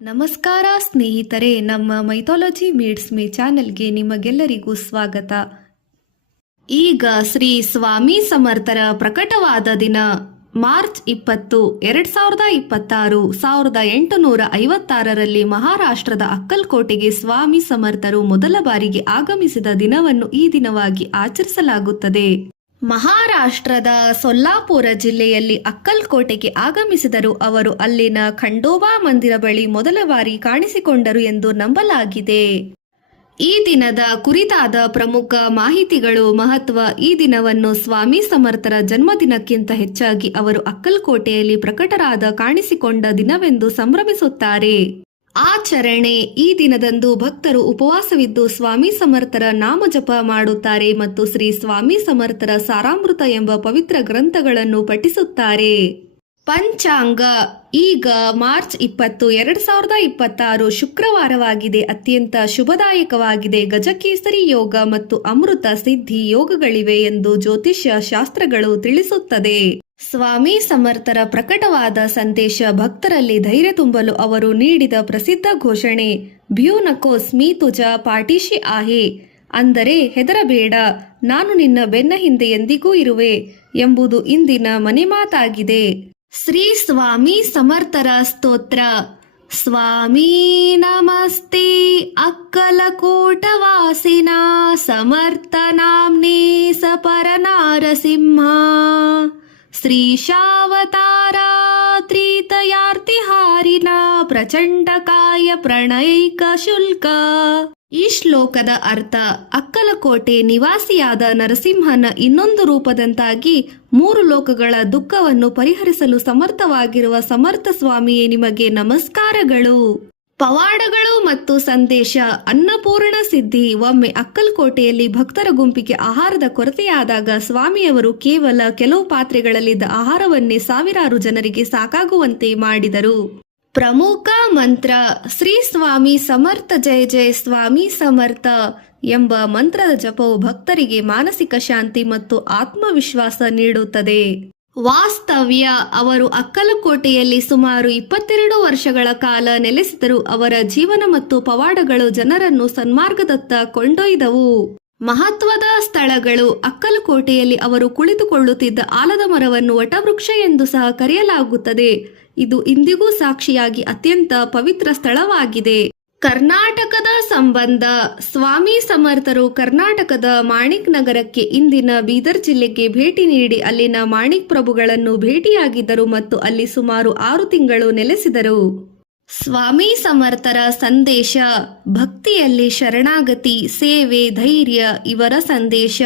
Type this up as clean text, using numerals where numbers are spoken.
ನಮಸ್ಕಾರ ಸ್ನೇಹಿತರೆ, ನಮ್ಮ ಮೈಥಾಲಜಿ ಮೀಡ್ಸ್ ಮೀ ಚಾನೆಲ್ಗೆ ನಿಮಗೆಲ್ಲರಿಗೂ ಸ್ವಾಗತ. ಈಗ ಶ್ರೀ ಸ್ವಾಮಿ ಸಮರ್ಥರ ಪ್ರಕಟವಾದ ದಿನ ಮಾರ್ಚ್ 20, 2026, 1856ರಲ್ಲಿ ಮಹಾರಾಷ್ಟ್ರದ ಅಕ್ಕಲ್ಕೋಟೆಗೆ ಸ್ವಾಮಿ ಸಮರ್ಥರು ಮೊದಲ ಬಾರಿಗೆ ಆಗಮಿಸಿದ ದಿನವನ್ನು ಈ ದಿನವಾಗಿ ಆಚರಿಸಲಾಗುತ್ತದೆ. ಮಹಾರಾಷ್ಟ್ರದ ಸೊಲ್ಲಾಪುರ ಜಿಲ್ಲೆಯಲ್ಲಿ ಅಕ್ಕಲ್ಕೋಟೆಗೆ ಆಗಮಿಸಿದರು. ಅವರು ಅಲ್ಲಿನ ಖಂಡೋಬಾ ಮಂದಿರ ಬಳಿ ಮೊದಲ ಬಾರಿ ಕಾಣಿಸಿಕೊಂಡರು ಎಂದು ನಂಬಲಾಗಿದೆ. ಈ ದಿನದ ಕುರಿತಾದ ಪ್ರಮುಖ ಮಾಹಿತಿಗಳು. ಮಹತ್ವ: ಈ ದಿನವನ್ನು ಸ್ವಾಮಿ ಸಮರ್ಥರ ಜನ್ಮದಿನಕ್ಕಿಂತ ಹೆಚ್ಚಾಗಿ ಅವರು ಅಕ್ಕಲ್ಕೋಟೆಯಲ್ಲಿ ಪ್ರಕಟರಾದ ಕಾಣಿಸಿಕೊಂಡ ದಿನವೆಂದು ಸಂಭ್ರಮಿಸುತ್ತಾರೆ. ಆಚರಣೆ: ಈ ದಿನದಂದು ಭಕ್ತರು ಉಪವಾಸವಿದ್ದು ಸ್ವಾಮಿ ಸಮರ್ಥರ ನಾಮಜಪ ಮಾಡುತ್ತಾರೆ ಮತ್ತು ಶ್ರೀ ಸ್ವಾಮಿ ಸಮರ್ಥರ ಸಾರಾಮೃತ ಎಂಬ ಪವಿತ್ರ ಗ್ರಂಥಗಳನ್ನು ಪಠಿಸುತ್ತಾರೆ. ಪಂಚಾಂಗ: ಈಗ ಮಾರ್ಚ್ 20, 2026 ಶುಕ್ರವಾರವಾಗಿದೆ. ಅತ್ಯಂತ ಶುಭದಾಯಕವಾಗಿದೆ. ಗಜಕೇಸರಿ ಯೋಗ ಮತ್ತು ಅಮೃತ ಸಿದ್ಧಿ ಯೋಗಗಳಿವೆ ಎಂದು ಜ್ಯೋತಿಷ್ಯ ಶಾಸ್ತ್ರಗಳು ತಿಳಿಸುತ್ತದೆ. ಸ್ವಾಮಿ ಸಮರ್ಥರ ಪ್ರಕಟವಾದ ಸಂದೇಶ: ಭಕ್ತರಲ್ಲಿ ಧೈರ್ಯ ತುಂಬಲು ಅವರು ನೀಡಿದ ಪ್ರಸಿದ್ಧ ಘೋಷಣೆ ಭ್ಯೂ ನಕೋಸ್ ಮೀ ತುಜಾ ಪಾಟಿಶಿ ಆಹೆ, ಅಂದರೆ ಹೆದರಬೇಡ, ನಾನು ನಿನ್ನ ಬೆನ್ನ ಹಿಂದೆ ಎಂದಿಗೂ ಇರುವೆ ಎಂಬುದು ಇಂದಿನ ಮನೆಮಾತಾಗಿದೆ. ಶ್ರೀ ಸ್ವಾಮಿ ಸಮರ್ಥರ ಸ್ತೋತ್ರ. ಸ್ವಾಮೀ ನಮಸ್ತೆ ಅಕ್ಕಲಕೋಟವಾಸಿನ ಸಮರ್ಥ ನಾಮ್ನೇ ಸಪರನಾರಸಿಂಹ ಶ್ರೀಶಾವತಾರ ತ್ರಿತಯಾರ್ತಿಹಾರಿನ ಪ್ರಚಂಡಕಾಯ ಪ್ರಣಯೈಕ ಶುಲ್ಕ. ಈ ಶ್ಲೋಕದ ಅರ್ಥ: ಅಕ್ಕಲಕೋಟೆ ನಿವಾಸಿಯಾದ ನರಸಿಂಹನ ಇನ್ನೊಂದು ರೂಪದಂತಾಗಿ 3 ಲೋಕಗಳ ದುಃಖವನ್ನು ಪರಿಹರಿಸಲು ಸಮರ್ಥವಾಗಿರುವ ಸಮರ್ಥ ಸ್ವಾಮಿಯೇ ನಿಮಗೆ ನಮಸ್ಕಾರಗಳು. ಪವಾಡಗಳು ಮತ್ತು ಸಂದೇಶ: ಅನ್ನಪೂರ್ಣ ಸಿದ್ಧಿ. ಒಮ್ಮೆ ಅಕ್ಕಲ್ಕೋಟೆಯಲ್ಲಿ ಭಕ್ತರ ಗುಂಪಿಗೆ ಆಹಾರದ ಕೊರತೆಯಾದಾಗ ಸ್ವಾಮಿಯವರು ಕೇವಲ ಕೆಲವು ಪಾತ್ರೆಗಳಲ್ಲಿದ್ದ ಆಹಾರವನ್ನೇ ಸಾವಿರಾರು ಜನರಿಗೆ ಸಾಕಾಗುವಂತೆ ಮಾಡಿದರು. ಪ್ರಮುಖ ಮಂತ್ರ: ಶ್ರೀ ಸ್ವಾಮಿ ಸಮರ್ಥ ಜಯ ಜಯ ಸ್ವಾಮಿ ಸಮರ್ಥ ಎಂಬ ಮಂತ್ರದ ಜಪವು ಭಕ್ತರಿಗೆ ಮಾನಸಿಕ ಶಾಂತಿ ಮತ್ತು ಆತ್ಮವಿಶ್ವಾಸ ನೀಡುತ್ತದೆ. ವಾಸ್ತವ್ಯ: ಅವರು ಅಕ್ಕಲಕೋಟೆಯಲ್ಲಿ ಸುಮಾರು 22 ವರ್ಷಗಳ ಕಾಲ ನೆಲೆಸಿದರು. ಅವರ ಜೀವನ ಮತ್ತು ಪವಾಡಗಳು ಜನರನ್ನು ಸನ್ಮಾರ್ಗದತ್ತ ಕೊಂಡೊಯ್ದವು. ಮಹತ್ವದ ಸ್ಥಳಗಳು: ಅಕ್ಕಲಕೋಟೆಯಲ್ಲಿ ಅವರು ಕುಳಿತುಕೊಳ್ಳುತ್ತಿದ್ದ ಆಲದ ಮರವನ್ನು ವಟವೃಕ್ಷ ಎಂದು ಸಹ ಕರೆಯಲಾಗುತ್ತದೆ. ಇದು ಇಂದಿಗೂ ಸಾಕ್ಷಿಯಾಗಿ ಅತ್ಯಂತ ಪವಿತ್ರ ಸ್ಥಳವಾಗಿದೆ. ಕರ್ನಾಟಕದ ಸಂಬಂಧ: ಸ್ವಾಮಿ ಸಮರ್ಥರು ಕರ್ನಾಟಕದ ಮಾಣಿಕ್ ನಗರಕ್ಕೆ, ಇಂದಿನ ಬೀದರ್ ಜಿಲ್ಲೆಗೆ ಭೇಟಿ ನೀಡಿ ಅಲ್ಲಿನ ಮಾಣಿಕ್ ಪ್ರಭುಗಳನ್ನು ಭೇಟಿಯಾಗಿದ್ದರು ಮತ್ತು ಅಲ್ಲಿ ಸುಮಾರು 6 ತಿಂಗಳು ನೆಲೆಸಿದರು. ಸ್ವಾಮಿ ಸಮರ್ಥರ ಸಂದೇಶ: ಭಕ್ತಿಯಲ್ಲಿ ಶರಣಾಗತಿ, ಸೇವೆ, ಧೈರ್ಯ ಇವರ ಸಂದೇಶ.